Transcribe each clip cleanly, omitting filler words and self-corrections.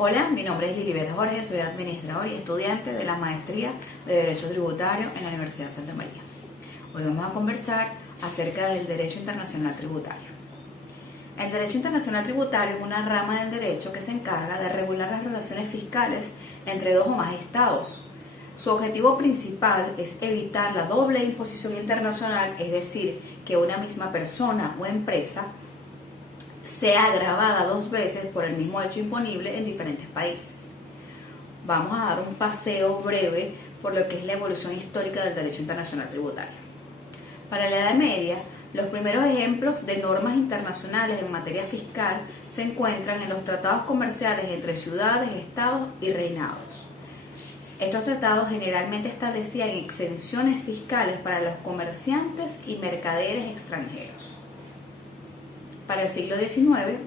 Hola, mi nombre es Lilibet Jorge, soy administrador y estudiante de la Maestría de Derecho Tributario en la Universidad de Santa María. Hoy vamos a conversar acerca del Derecho Internacional Tributario. El Derecho Internacional Tributario es una rama del derecho que se encarga de regular las relaciones fiscales entre dos o más estados. Su objetivo principal es evitar la doble imposición internacional, es decir, que una misma persona o empresa sea gravada dos veces por el mismo hecho imponible en diferentes países. Vamos a dar un paseo breve por lo que es la evolución histórica del derecho internacional tributario. Para la Edad Media, los primeros ejemplos de normas internacionales en materia fiscal se encuentran en los tratados comerciales entre ciudades, estados y reinados. Estos tratados generalmente establecían exenciones fiscales para los comerciantes y mercaderes extranjeros. Para el siglo XIX,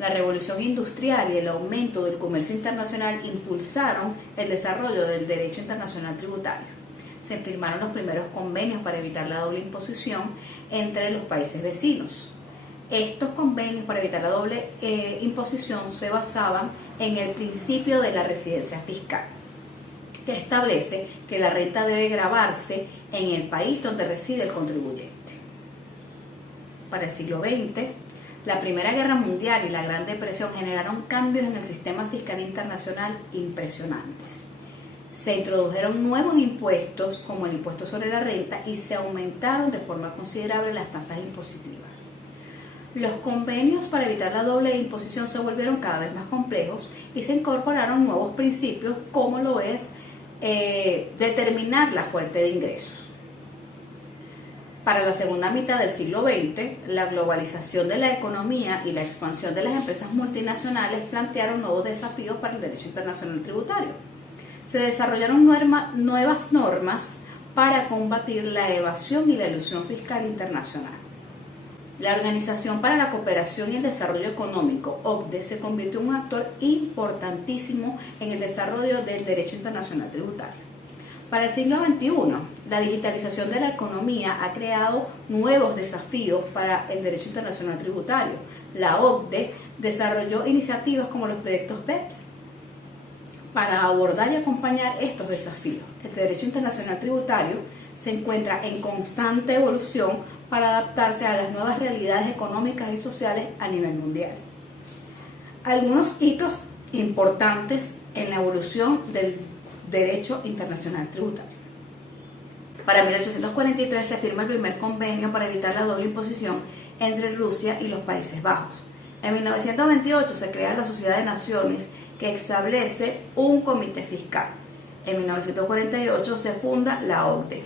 la revolución industrial y el aumento del comercio internacional impulsaron el desarrollo del derecho internacional tributario. Se firmaron los primeros convenios para evitar la doble imposición entre los países vecinos. Estos convenios para evitar la doble imposición se basaban en el principio de la residencia fiscal, que establece que la renta debe gravarse en el país donde reside el contribuyente. Para el siglo XX, la Primera Guerra Mundial y la Gran Depresión generaron cambios en el sistema fiscal internacional impresionantes. Se introdujeron nuevos impuestos como el impuesto sobre la renta y se aumentaron de forma considerable las tasas impositivas. Los convenios para evitar la doble imposición se volvieron cada vez más complejos y se incorporaron nuevos principios como lo es determinar la fuente de ingresos. Para la segunda mitad del siglo XX, la globalización de la economía y la expansión de las empresas multinacionales plantearon nuevos desafíos para el derecho internacional tributario. Se desarrollaron nuevas normas para combatir la evasión y la elusión fiscal internacional. La Organización para la Cooperación y el Desarrollo Económico, OCDE, se convirtió en un actor importantísimo en el desarrollo del derecho internacional tributario. Para el siglo XXI, la digitalización de la economía ha creado nuevos desafíos para el derecho internacional tributario. La OCDE desarrolló iniciativas como los proyectos BEPS para abordar y acompañar estos desafíos. El derecho internacional tributario se encuentra en constante evolución para adaptarse a las nuevas realidades económicas y sociales a nivel mundial. Algunos hitos importantes en la evolución del derecho internacional tributario. Para 1843 se firma el primer convenio para evitar la doble imposición entre Rusia y los Países Bajos. En 1928 se crea la Sociedad de Naciones, que establece un comité fiscal. En 1948 se funda la OCDE.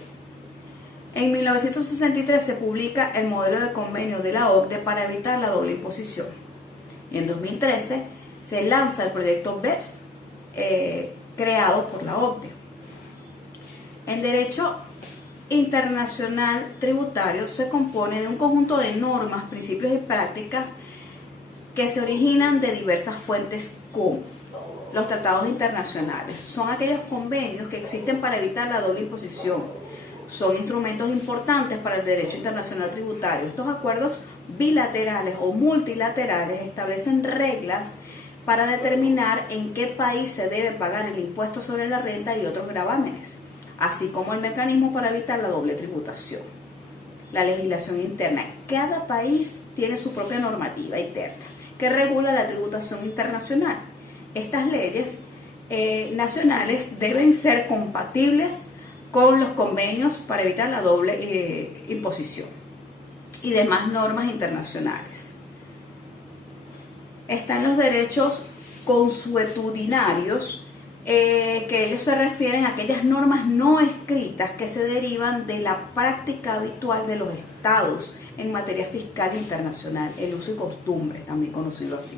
En 1963 se publica el modelo de convenio de la OCDE para evitar la doble imposición. Y en 2013 se lanza el proyecto BEPS, creado por la OCDE. El derecho internacional tributario se compone de un conjunto de normas, principios y prácticas que se originan de diversas fuentes como los tratados internacionales. Son aquellos convenios que existen para evitar la doble imposición. Son instrumentos importantes para el derecho internacional tributario. Estos acuerdos bilaterales o multilaterales establecen reglas para determinar en qué país se debe pagar el impuesto sobre la renta y otros gravámenes, así como el mecanismo para evitar la doble tributación. La legislación interna. Cada país tiene su propia normativa interna que regula la tributación internacional. Estas leyes nacionales deben ser compatibles con los convenios para evitar la doble imposición y demás normas internacionales. Están los derechos consuetudinarios, que ellos se refieren a aquellas normas no escritas que se derivan de la práctica habitual de los estados en materia fiscal internacional, el uso y costumbre, también conocido así.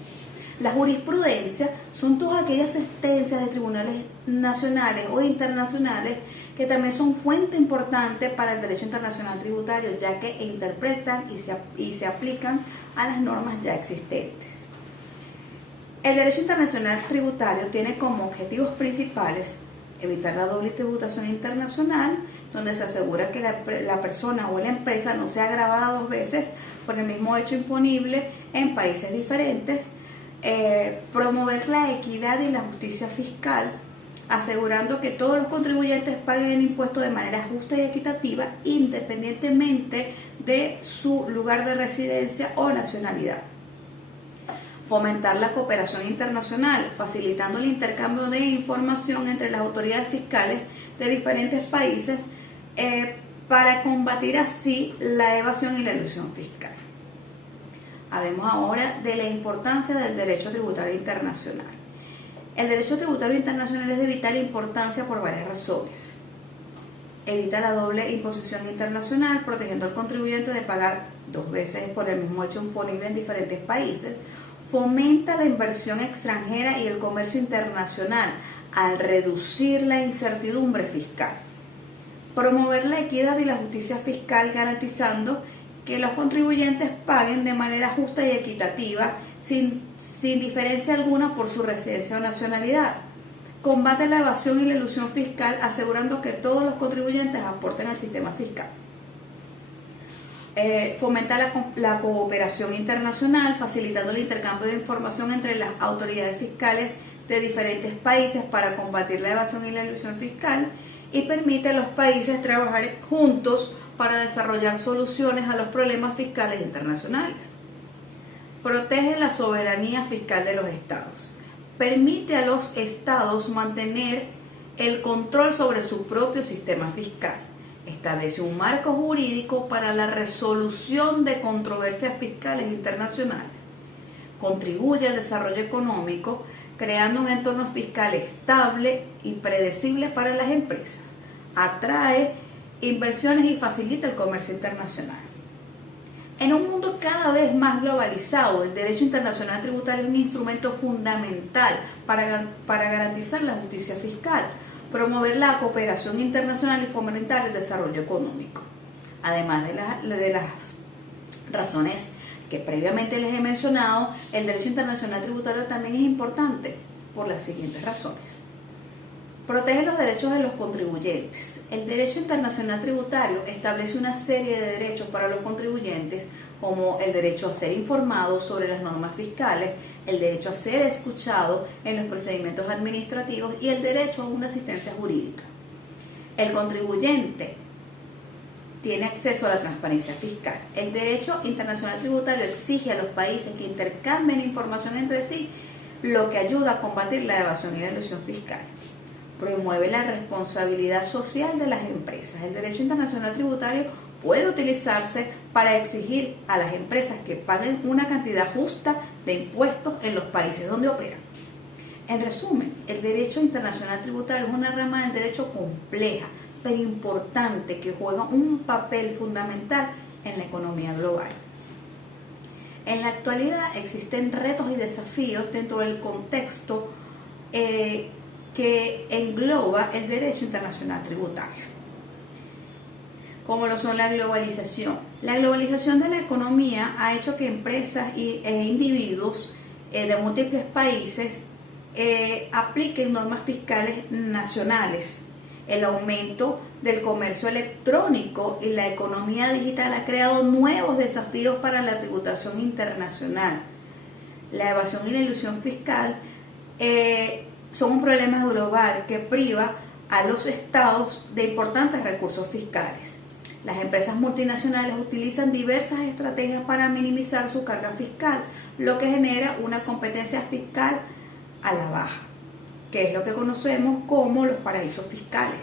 La jurisprudencia son todas aquellas sentencias de tribunales nacionales o internacionales que también son fuente importante para el derecho internacional tributario, ya que interpretan y se aplican a las normas ya existentes. El derecho internacional tributario tiene como objetivos principales evitar la doble tributación internacional, donde se asegura que la persona o la empresa no sea gravada dos veces por el mismo hecho imponible en países diferentes, promover la equidad y la justicia fiscal, asegurando que todos los contribuyentes paguen el impuesto de manera justa y equitativa, independientemente de su lugar de residencia o nacionalidad. Fomentar la cooperación internacional, facilitando el intercambio de información entre las autoridades fiscales de diferentes países para combatir así la evasión y la elusión fiscal. Hablemos ahora de la importancia del derecho tributario internacional. El derecho tributario internacional es de vital importancia por varias razones. Evita la doble imposición internacional, protegiendo al contribuyente de pagar 2 veces por el mismo hecho imponible en diferentes países. Fomenta la inversión extranjera y el comercio internacional al reducir la incertidumbre fiscal. Promover la equidad y la justicia fiscal, garantizando que los contribuyentes paguen de manera justa y equitativa, sin diferencia alguna por su residencia o nacionalidad. Combate la evasión y la elusión fiscal, asegurando que todos los contribuyentes aporten al sistema fiscal. Fomenta la cooperación internacional, facilitando el intercambio de información entre las autoridades fiscales de diferentes países para combatir la evasión y la elusión fiscal, y permite a los países trabajar juntos para desarrollar soluciones a los problemas fiscales internacionales. Protege la soberanía fiscal de los estados. Permite a los estados mantener el control sobre su propio sistema fiscal. Establece un marco jurídico para la resolución de controversias fiscales internacionales. Contribuye al desarrollo económico, creando un entorno fiscal estable y predecible para las empresas. Atrae inversiones y facilita el comercio internacional. En un mundo cada vez más globalizado, el derecho internacional tributario es un instrumento fundamental para garantizar la justicia fiscal, promover la cooperación internacional y fomentar el desarrollo económico. Además de las razones que previamente les he mencionado, el derecho internacional tributario también es importante por las siguientes razones. Protege los derechos de los contribuyentes. El derecho internacional tributario establece una serie de derechos para los contribuyentes, como el derecho a ser informado sobre las normas fiscales, el derecho a ser escuchado en los procedimientos administrativos y el derecho a una asistencia jurídica. El contribuyente tiene acceso a la transparencia fiscal. El derecho internacional tributario exige a los países que intercambien información entre sí, lo que ayuda a combatir la evasión y la elusión fiscal. Promueve la responsabilidad social de las empresas. El derecho internacional tributario puede utilizarse para exigir a las empresas que paguen una cantidad justa de impuestos en los países donde operan. En resumen, el derecho internacional tributario es una rama del derecho compleja, pero importante, que juega un papel fundamental en la economía global. En la actualidad existen retos y desafíos dentro del contexto que engloba el derecho internacional tributario, como lo son la globalización. La globalización de la economía ha hecho que empresas e individuos de múltiples países apliquen normas fiscales nacionales. El aumento del comercio electrónico y la economía digital ha creado nuevos desafíos para la tributación internacional. La evasión y la elusión fiscal son un problema global que priva a los estados de importantes recursos fiscales. Las empresas multinacionales utilizan diversas estrategias para minimizar su carga fiscal, lo que genera una competencia fiscal a la baja, que es lo que conocemos como los paraísos fiscales.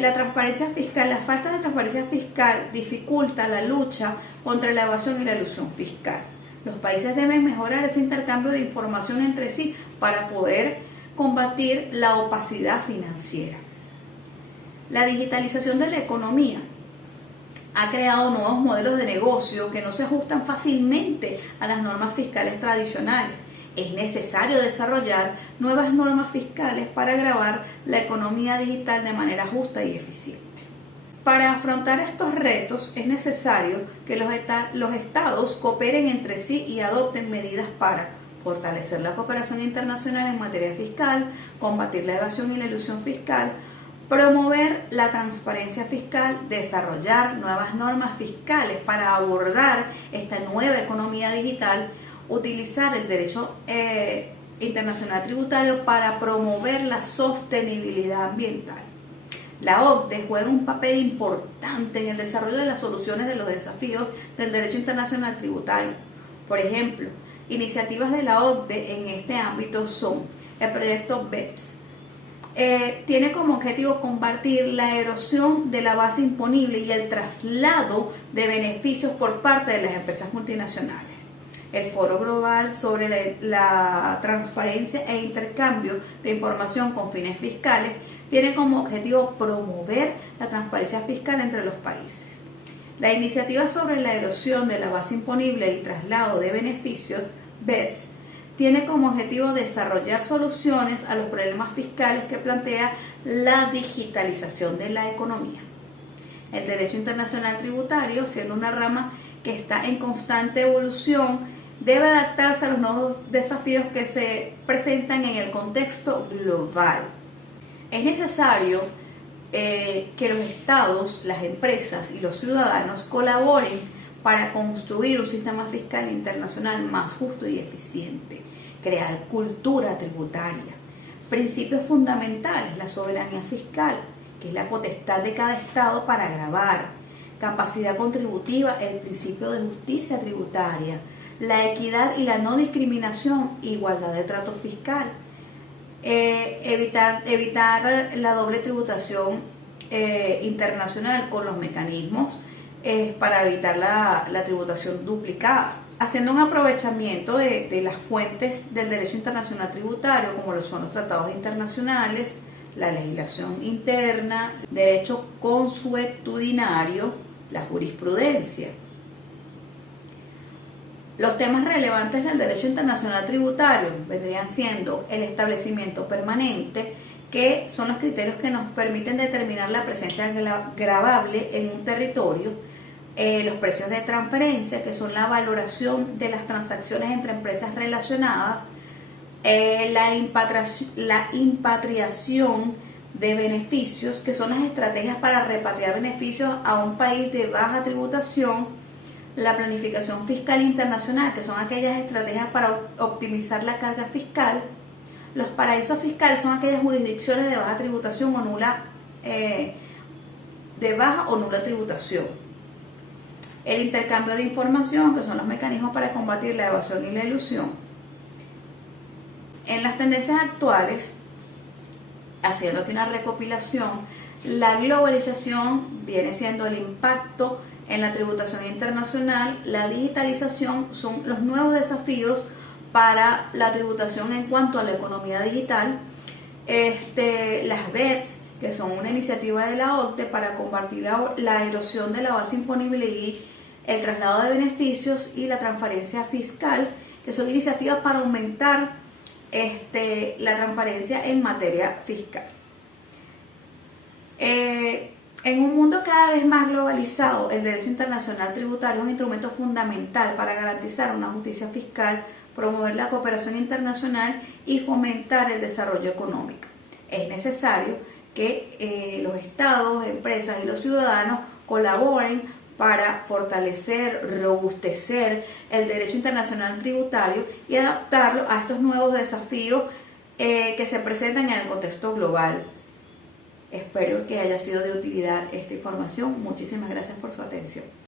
La transparencia fiscal, la falta de transparencia fiscal dificulta la lucha contra la evasión y la elusión fiscal. Los países deben mejorar ese intercambio de información entre sí para poder combatir la opacidad financiera. La digitalización de la economía ha creado nuevos modelos de negocio que no se ajustan fácilmente a las normas fiscales tradicionales. Es necesario desarrollar nuevas normas fiscales para gravar la economía digital de manera justa y eficiente. Para afrontar estos retos es necesario que los estados cooperen entre sí y adopten medidas para fortalecer la cooperación internacional en materia fiscal, combatir la evasión y la elusión fiscal, promover la transparencia fiscal, desarrollar nuevas normas fiscales para abordar esta nueva economía digital, utilizar el derecho internacional tributario para promover la sostenibilidad ambiental. La OCDE juega un papel importante en el desarrollo de las soluciones de los desafíos del derecho internacional tributario. Por ejemplo, iniciativas de la OCDE en este ámbito son el proyecto BEPS. Tiene como objetivo combatir la erosión de la base imponible y el traslado de beneficios por parte de las empresas multinacionales. El Foro Global sobre la transparencia e intercambio de información con fines fiscales tiene como objetivo promover la transparencia fiscal entre los países. La iniciativa sobre la erosión de la base imponible y traslado de beneficios, BEPS, tiene como objetivo desarrollar soluciones a los problemas fiscales que plantea la digitalización de la economía. El derecho internacional tributario, siendo una rama que está en constante evolución, debe adaptarse a los nuevos desafíos que se presentan en el contexto global. Es necesario que los estados, las empresas y los ciudadanos colaboren para construir un sistema fiscal internacional más justo y eficiente, crear cultura tributaria, principios fundamentales, la soberanía fiscal, que es la potestad de cada estado para gravar, capacidad contributiva, el principio de justicia tributaria, la equidad y la no discriminación, igualdad de trato fiscal, evitar la doble tributación internacional con los mecanismos para evitar la tributación duplicada, haciendo un aprovechamiento de las fuentes del derecho internacional tributario, como lo son los tratados internacionales, la legislación interna, derecho consuetudinario, la jurisprudencia. Los temas relevantes del derecho internacional tributario vendrían siendo el establecimiento permanente, que son los criterios que nos permiten determinar la presencia gravable en un territorio, los precios de transferencia, que son la valoración de las transacciones entre empresas relacionadas, la impatriación de beneficios, que son las estrategias para repatriar beneficios a un país de baja tributación, la planificación fiscal internacional, que son aquellas estrategias para optimizar la carga fiscal. Los paraísos fiscales son aquellas jurisdicciones de baja tributación o nula, tributación. El intercambio de información, que son los mecanismos para combatir la evasión y la elusión. En las tendencias actuales, haciendo aquí una recopilación, la globalización viene siendo el impacto en la tributación internacional, la digitalización son los nuevos desafíos para la tributación en cuanto a la economía digital, las BEPS, que son una iniciativa de la OCDE para combatir la erosión de la base imponible y el traslado de beneficios, y la transparencia fiscal, que son iniciativas para aumentar la transparencia en materia fiscal. En un mundo cada vez más globalizado, el derecho internacional tributario es un instrumento fundamental para garantizar una justicia fiscal, promover la cooperación internacional y fomentar el desarrollo económico. Es necesario que los estados, empresas y los ciudadanos colaboren para fortalecer, robustecer el derecho internacional tributario y adaptarlo a estos nuevos desafíos que se presentan en el contexto global. Espero que haya sido de utilidad esta información. Muchísimas gracias por su atención.